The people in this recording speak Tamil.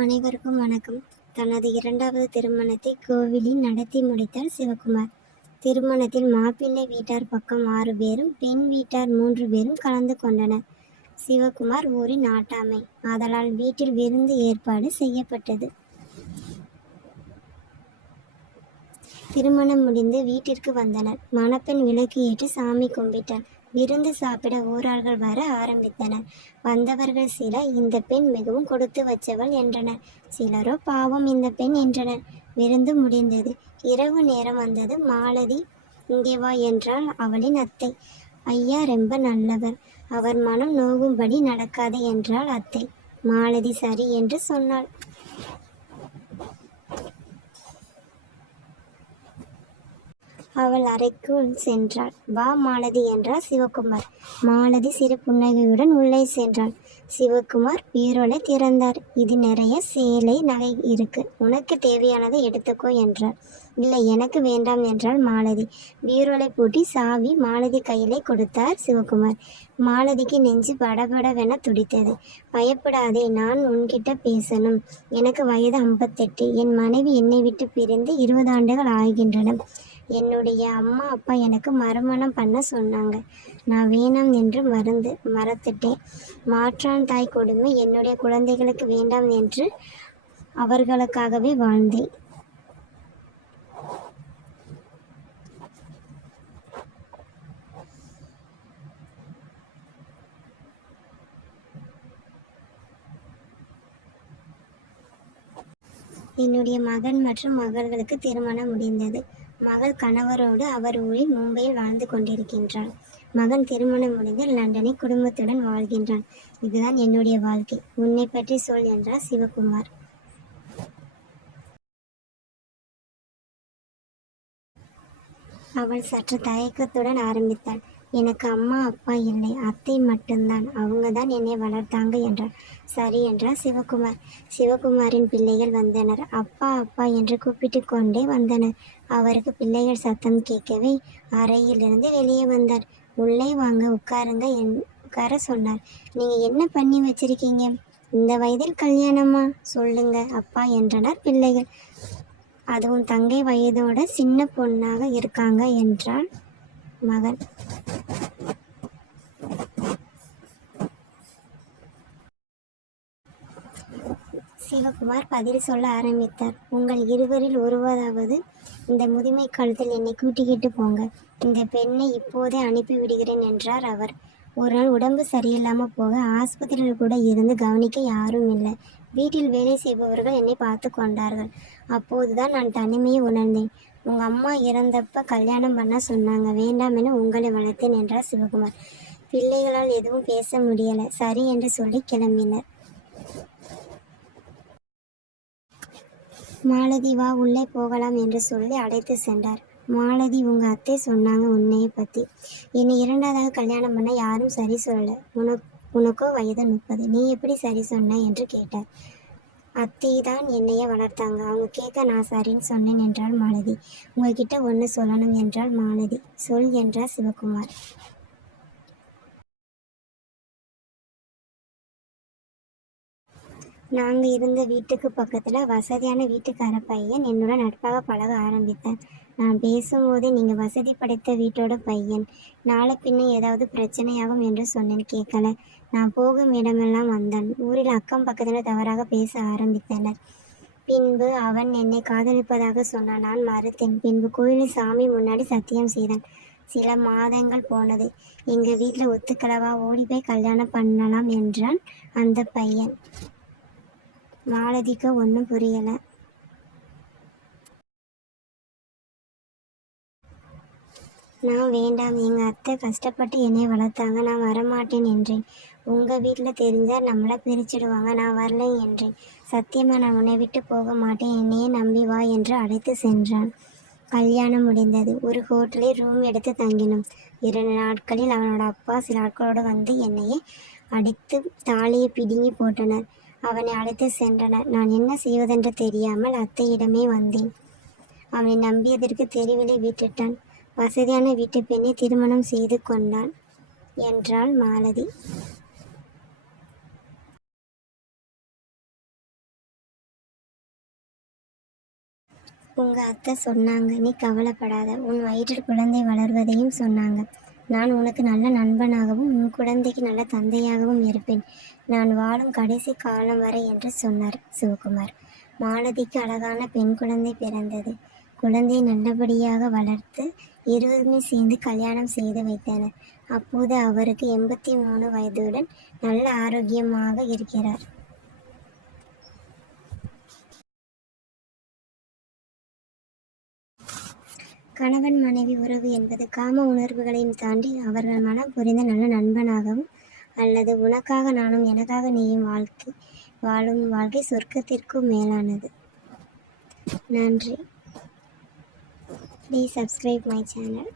அனைவருக்கும் வணக்கம். தனது 2வது திருமணத்தை கோவிலில் நடத்தி முடித்தார் சிவகுமார். திருமணத்தில் மாப்பிள்ளை வீட்டார் பக்கம் 6 பேரும், பெண் வீட்டார் 3 பேரும் கலந்து கொண்டனர். சிவகுமார் ஊரின் நாட்டாமை, ஆதலால் வீட்டில் விருந்து ஏற்பாடு செய்யப்பட்டது. திருமணம் முடிந்து வீட்டிற்கு வந்தனர். மணப்பெண் விளக்கு ஏற்றி சாமி கும்பிட்டார். விருந்து சாப்பிட ஊரார்கள் வர ஆரம்பித்தனர். வந்தவர்கள் சிலர் இந்த பெண் மிகவும் கொடுத்து வச்சவள் என்றனர். சிலரோ பாவம் இந்த பெண் என்றனர். விருந்து முடிந்தது. இரவு நேரம் வந்தது. மாலதி இங்கே வா என்றாள் அவளின் அத்தை. ஐயா ரொம்ப நல்லவர், அவர் மனம் நோகும்படி நடக்காது என்றாள் அத்தை. மாலதி சரி என்று சொன்னாள். அவள் அறைக்குள் சென்றாள். வா மாலதி என்றார் சிவகுமார். மாலதி சிறு புன்னகையுடன் உள்ளே சென்றாள். சிவகுமார் பீரோலை திறந்தார். இது நிறைய சேலை நகை இருக்கு, உனக்கு தேவையானதை எடுத்துக்கோ என்றார். இல்லை, எனக்கு வேண்டாம் என்றாள் மாலதி. பீரோலை பூட்டி சாவி மாலதி கையிலே கொடுத்தார் சிவகுமார். மாலதிக்கு நெஞ்சு படபடவென துடித்தது. பயப்படாதே, நான் உன்கிட்ட பேசணும். எனக்கு வயது 58. என் மனைவி என்னை விட்டு பிரிந்து 20 ஆண்டுகள் ஆகின்றன. என்னுடைய அம்மா அப்பா எனக்கு மறுமணம் பண்ண சொன்னாங்க. நான் வேணாம் என்று மறுத்துட்டேன். மாற்றான் தாய் கொடுமை என்னுடைய குழந்தைகளுக்கு வேண்டாம் என்று அவர்களுக்காகவே வாழ்ந்தேன். என்னுடைய மகன் மற்றும் மகள்களுக்கு திருமணம் முடிந்தது. மகள் கணவரோடு அவர் ஊரில் மும்பையில் வாழ்ந்து கொண்டிருக்கின்றாள். மகன் திருமணம் முடிந்து லண்டனில் குடும்பத்துடன் வாழ்கின்றான். இதுதான் என்னுடைய வாழ்க்கை. உன்னை பற்றி சொல் என்றார் சிவகுமார். அவள் சற்று தயக்கத்துடன் ஆரம்பித்தாள். எனக்கு அம்மா அப்பா இல்லை, அத்தை மட்டும்தான். அவங்க தான் என்னை வளர்த்தாங்க என்றார். சரி என்றார் சிவகுமார். சிவகுமாரின் பிள்ளைகள் வந்தனர். அப்பா அப்பா என்று கூப்பிட்டு கொண்டே வந்தனர். அவருக்கு பிள்ளைகள் சத்தம் கேட்கவே அறையிலிருந்து வெளியே வந்தார். உள்ளே வாங்க, உட்காருங்க உட்கார சொன்னார். நீங்க என்ன பண்ணி வச்சிருக்கீங்க? இந்த வயதில் கல்யாணமா? சொல்லுங்க அப்பா என்றனர் பிள்ளைகள். அதுவும் தங்கை வயதோட சின்ன பொண்ணாக இருக்காங்க என்றான் மகன். சிவகுமார் பதில் சொல்ல ஆரம்பித்தார். உங்கள் இருவரில் ஒருவராவது இந்த முதுமை காலத்தில் என்னை கூட்டிக்கிட்டு போங்க. இந்த பெண்ணை இப்போதே அனுப்பி விடுகிறேன் என்றார் அவர். ஒரு நாள் உடம்பு சரியில்லாமல் போக ஆஸ்பத்திரியில் கூட இருந்து கவனிக்க யாரும் இல்லை. வீட்டில் வேலை செய்பவர்கள் என்னை பார்த்து கொண்டார்கள். அப்போதுதான் நான் தனிமையை உணர்ந்தேன். உங்கள் அம்மா இறந்தப்ப கல்யாணம் பண்ண சொன்னாங்க. வேண்டாம் என உங்களை வளர்த்தேன் என்றார் சிவகுமார். பிள்ளைகளால் எதுவும் பேச முடியலை. சரி என்று சொல்லி கிளம்பினர். மாலதி வா, உள்ளே போகலாம் என்று சொல்லி அழைத்து சென்றார். மாலதி, உங்க அத்தை சொன்னாங்க உன்னையை பற்றி. என்னை 2வதாக கல்யாணம் பண்ண யாரும் சரி சொல்லலை. உனக்கோ வயது 30. நீ எப்படி சரி சொன்ன என்று கேட்டார். அத்தை தான் என்னைய வளர்த்தாங்க, அவங்க கேட்க நான் சரின்னு சொன்னேன் என்றாள் மாலதி. உங்ககிட்ட ஒன்று சொல்லணும் என்றாள் மாலதி. சொல் என்றார் சிவகுமார். நாங்கள் இருந்த வீட்டுக்கு பக்கத்தில் வசதியான வீட்டுக்கார பையன் என்னோட நட்பாக பழக ஆரம்பித்தேன். நான் பேசும்போதே நீங்கள் வசதி படைத்த வீட்டோட பையன், நாளை பின்ன ஏதாவது பிரச்சனையாகும் என்று சொன்னேன். கேட்கல. நான் போகும் இடமெல்லாம் வந்தான். ஊரில் அக்கம் பக்கத்தில் தவறாக பேச ஆரம்பித்தனர். பின்பு அவன் என்னை காதலிப்பதாக சொன்னான். நான் மறுத்தேன். பின்பு கோயிலில் சாமி முன்னாடி சத்தியம் செய்தான். சில மாதங்கள் போனது. எங்கள் வீட்டில் ஒத்துக்கலவா, ஓடி போய் கல்யாணம் பண்ணலாம் என்றான் அந்த பையன். மாலதிக்கு ஒன்றும் புரியலை. நான் வேண்டாம், எங்கள் அத்தை கஷ்டப்பட்டு என்னை வளர்த்தாங்க, நான் வரமாட்டேன் என்றேன். உங்கள் வீட்டில் தெரிஞ்சால் நம்மளை பிரிச்சிடுவாங்க, நான் வரலை என்றேன். சத்தியமாக நான் உன்னை விட்டு போக மாட்டேன், என்னையே நம்பி வா என்று அழைத்து சென்றான். கல்யாணம் முடிந்தது. ஒரு ஹோட்டலில் ரூம் எடுத்து தங்கினோம். 2 நாட்களில் அவனோட அப்பா சில ஆட்களோடு வந்து என்னையே அடித்து தாலியை பிடுங்கி போட்டனர். அவனை அழைத்து சென்றனர். நான் என்ன செய்வதென்று தெரியாமல் அத்தையிடமே வந்தேன். அவனை நம்பியதற்கு தெருவிலே விட்டுட்டான். வசதியான வீட்டு பெண்ணை திருமணம் செய்து கொண்டான் என்றாள் மாலதி. உங்கள் அத்தை சொன்னாங்க, நீ கவலைப்படாத, உன் வயிற்றில் குழந்தை வளர்வதையும் சொன்னாங்க. நான் உனக்கு நல்ல நண்பனாகவும் உன் குழந்தைக்கு நல்ல தந்தையாகவும் இருப்பேன். நான் வாழும் கடைசி காலம் வரை என்று சொன்னார் சிவகுமார். மாலதிக்கு அழகான பெண் குழந்தை பிறந்தது. குழந்தையை நல்லபடியாக வளர்த்து இருவருமே சேர்ந்து கல்யாணம் செய்து வைத்தனர். அப்போது அவருக்கு 83 வயதுடன் நல்ல ஆரோக்கியமாக இருக்கிறார். கணவன் மனைவி உறவு என்பது காம உணர்வுகளையும் தாண்டி அவர்கள் மனம் புரிந்த நல்ல நண்பனாகவும் அல்லது உனக்காக நானும் எனக்காக நீயும் வாழும் வாழ்க்கை சொர்க்கத்திற்கும் மேலானது. நன்றி. Please subscribe my channel.